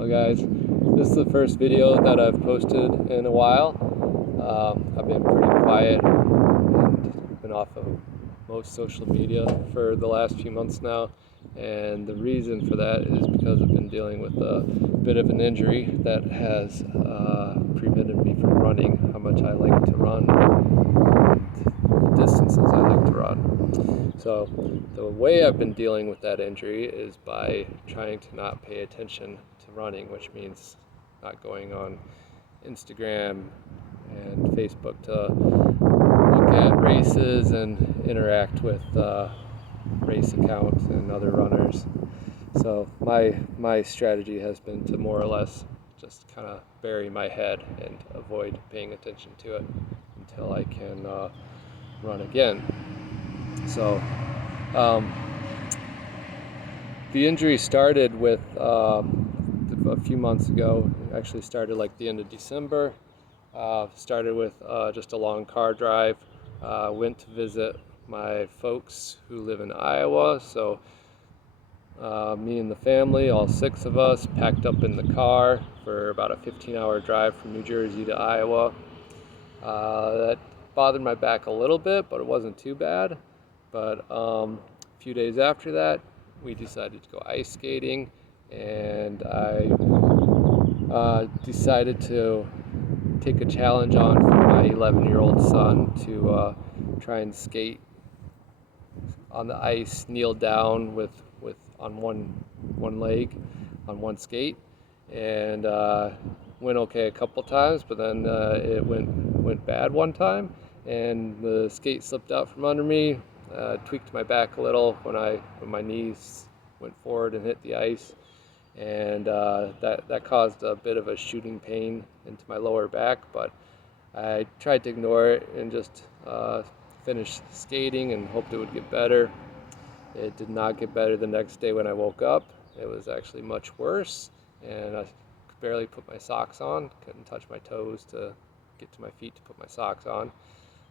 Well guys, this is the first video that I've posted in a while. I've been pretty quiet and been off of most social media for the last few months now, and the reason for that is because I've been dealing with a bit of an injury that has prevented me from running how much I like to run and the distances I like to run. So the way I've been dealing with that injury is by trying to not pay attention to running, which means not going on Instagram and Facebook to look at races and interact with race accounts and other runners. So my strategy has been to more or less just kind of bury my head and avoid paying attention to it until I can run again. So the injury started with a few months ago. It actually started like the end of December. Started with just a long car drive. Went to visit my folks who live in Iowa. So me and the family, all 6 of us, packed up in the car for about a 15-hour drive from New Jersey to Iowa. That bothered my back a little bit, but it wasn't too bad. But a few days after that, we decided to go ice skating, and I decided to take a challenge on for my 11-year-old son to try and skate on the ice, kneel down with on one leg on one skate, and went okay a couple times, but then it went bad one time, and the skate slipped out from under me. Tweaked my back a little when my knees went forward and hit the ice, and that caused a bit of a shooting pain into my lower back, but I tried to ignore it and just finish skating and hoped it would get better. It did not get better the next day when I woke up. It was actually much worse, and I could barely put my socks on, couldn't touch my toes to get to my feet to put my socks on.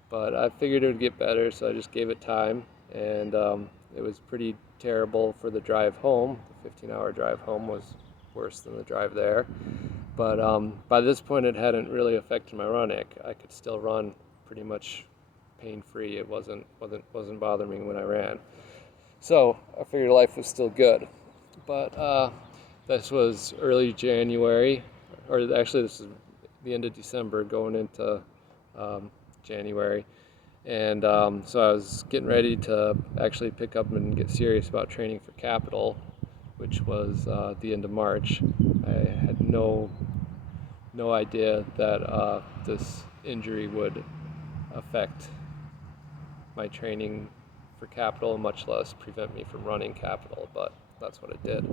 But I figured it would get better, so I just gave it time, and it was pretty terrible for the drive home. The 15-hour drive home was worse than the drive there. But by this point, it hadn't really affected my running. I could still run pretty much pain-free. It wasn't bothering me when I ran. So I figured life was still good. But this was early January, or actually this is the end of December going into January, and so I was getting ready to actually pick up and get serious about training for Capital, which was the end of March. I had no idea that this injury would affect my training for Capital, much less prevent me from running Capital, but that's what it did.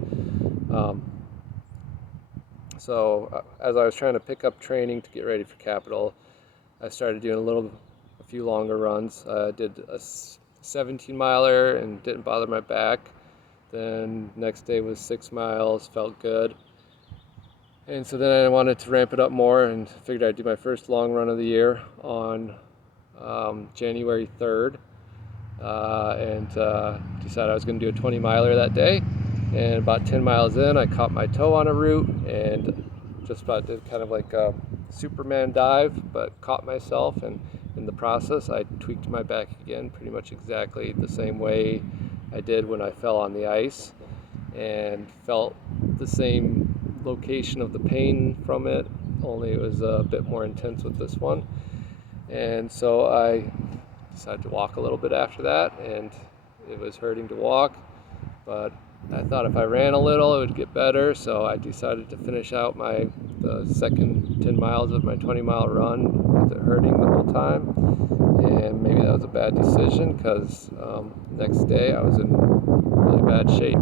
So as I was trying to pick up training to get ready for Capital, I started doing a few longer runs. I did a 17-miler and didn't bother my back. Then next day was 6 miles, felt good. And so then I wanted to ramp it up more and figured I'd do my first long run of the year on January 3rd. And decided I was going to do a 20-miler that day. And about 10 miles in, I caught my toe on a root and just about did kind of like a Superman dive, but caught myself, and in the process I tweaked my back again pretty much exactly the same way I did when I fell on the ice, and felt the same location of the pain from it, only it was a bit more intense with this one. And so I decided to walk a little bit after that, and it was hurting to walk, but I thought if I ran a little it would get better, so I decided to finish out the second 10 miles of my 20-mile run with it hurting the whole time. And maybe that was a bad decision, because next day I was in really bad shape.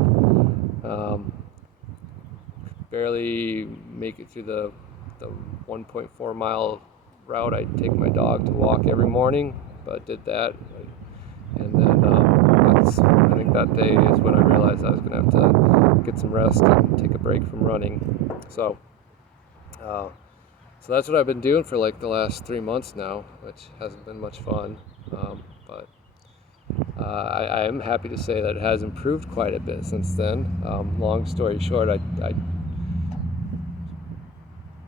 Barely make it through the 1.4 mile route I take my dog to walk every morning, but did that. And then I think that day is when I realized I was going to have to get some rest and take a break from running. So that's what I've been doing for like the last 3 months now, which hasn't been much fun. But I am happy to say that it has improved quite a bit since then. Long story short, I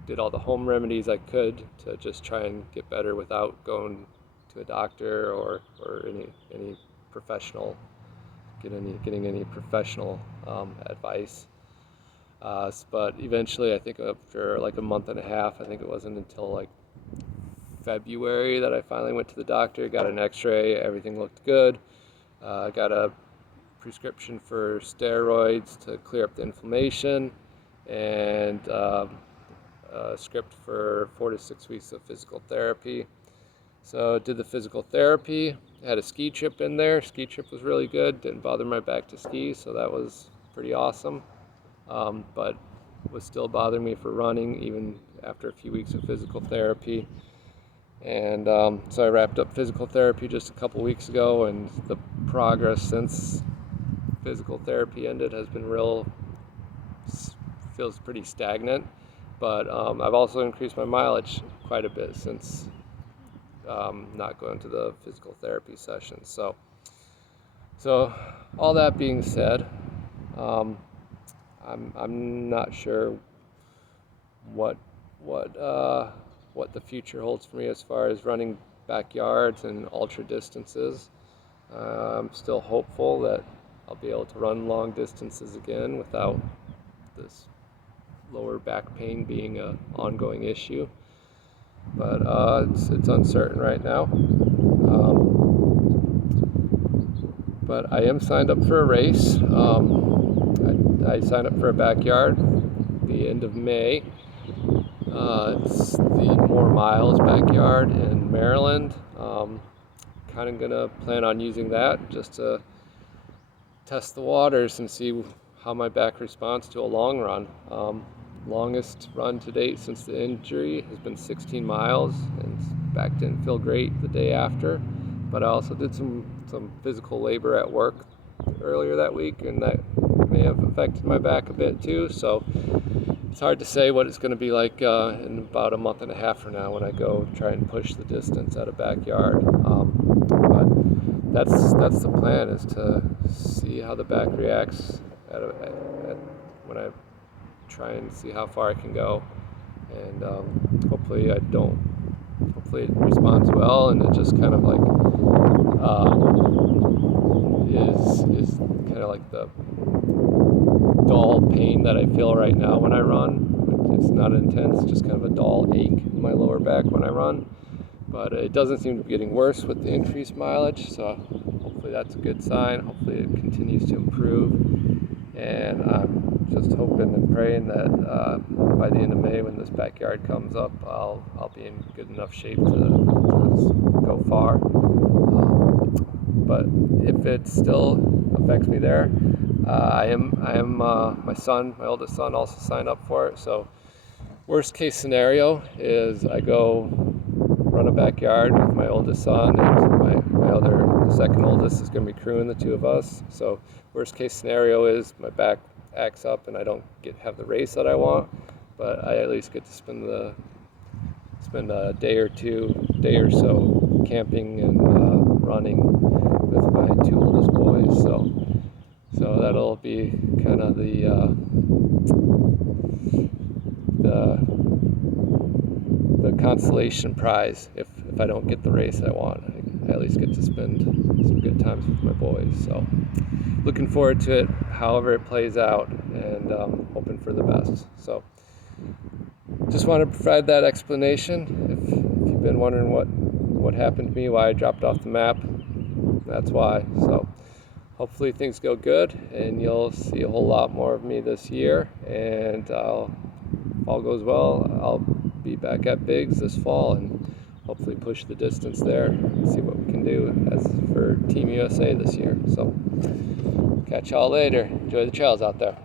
did all the home remedies I could to just try and get better without going to a doctor or any professional, getting any professional advice. But eventually, I think after like a month and a half, I think it wasn't until like February that I finally went to the doctor, got an x-ray, everything looked good. Got a prescription for steroids to clear up the inflammation, and a script for 4 to 6 weeks of physical therapy. So did the physical therapy, had a ski trip in there. Ski trip was really good, didn't bother my back to ski, so that was pretty awesome. But was still bothering me for running even after a few weeks of physical therapy. And so I wrapped up physical therapy just a couple weeks ago, and the progress since physical therapy ended has been feels pretty stagnant. But I've also increased my mileage quite a bit since not going to the physical therapy sessions. So all that being said, I'm not sure what the future holds for me as far as running backyards and ultra distances. I'm still hopeful that I'll be able to run long distances again without this lower back pain being an ongoing issue. But it's uncertain right now. But I am signed up for a race. I signed up for a backyard the end of May. It's the More Miles backyard in Maryland. Kind of gonna plan on using that just to test the waters and see how my back responds to a long run. Longest run to date since the injury has been 16 miles, and back didn't feel great the day after. But I also did some physical labor at work earlier that week, and that may have affected my back a bit too. So it's hard to say what it's going to be like in about a month and a half from now when I go try and push the distance at a backyard. But that's the plan, is to see how the back reacts when I try and see how far I can go, and hopefully it responds well, and it just kind of like is kind of like the dull pain that I feel right now when I run. It's not intense, just kind of a dull ache in my lower back when I run. But it doesn't seem to be getting worse with the increased mileage, so hopefully that's a good sign. Hopefully it continues to improve, and I'm just hoping and praying that by the end of May, when this backyard comes up, I'll be in good enough shape to go far. But if it still affects me there, I am my oldest son also signed up for it. So worst case scenario is I go run a backyard with my oldest son, and my second oldest is going to be crewing the two of us. So worst case scenario is my back acts up and I don't have the race that I want, but I at least get to spend a day or so camping and running with my two oldest boys. So that'll be kind of the consolation prize if I don't get the race I want. I at least get to spend some good times with my boys. So looking forward to it, however it plays out, and hoping for the best. So just want to provide that explanation. If you've been wondering what happened to me, why I dropped off the map, that's why. So hopefully things go good, and you'll see a whole lot more of me this year. And if all goes well, I'll be back at Biggs this fall and hopefully push the distance there and see what we can do as for Team USA this year. So catch y'all later. Enjoy the trails out there.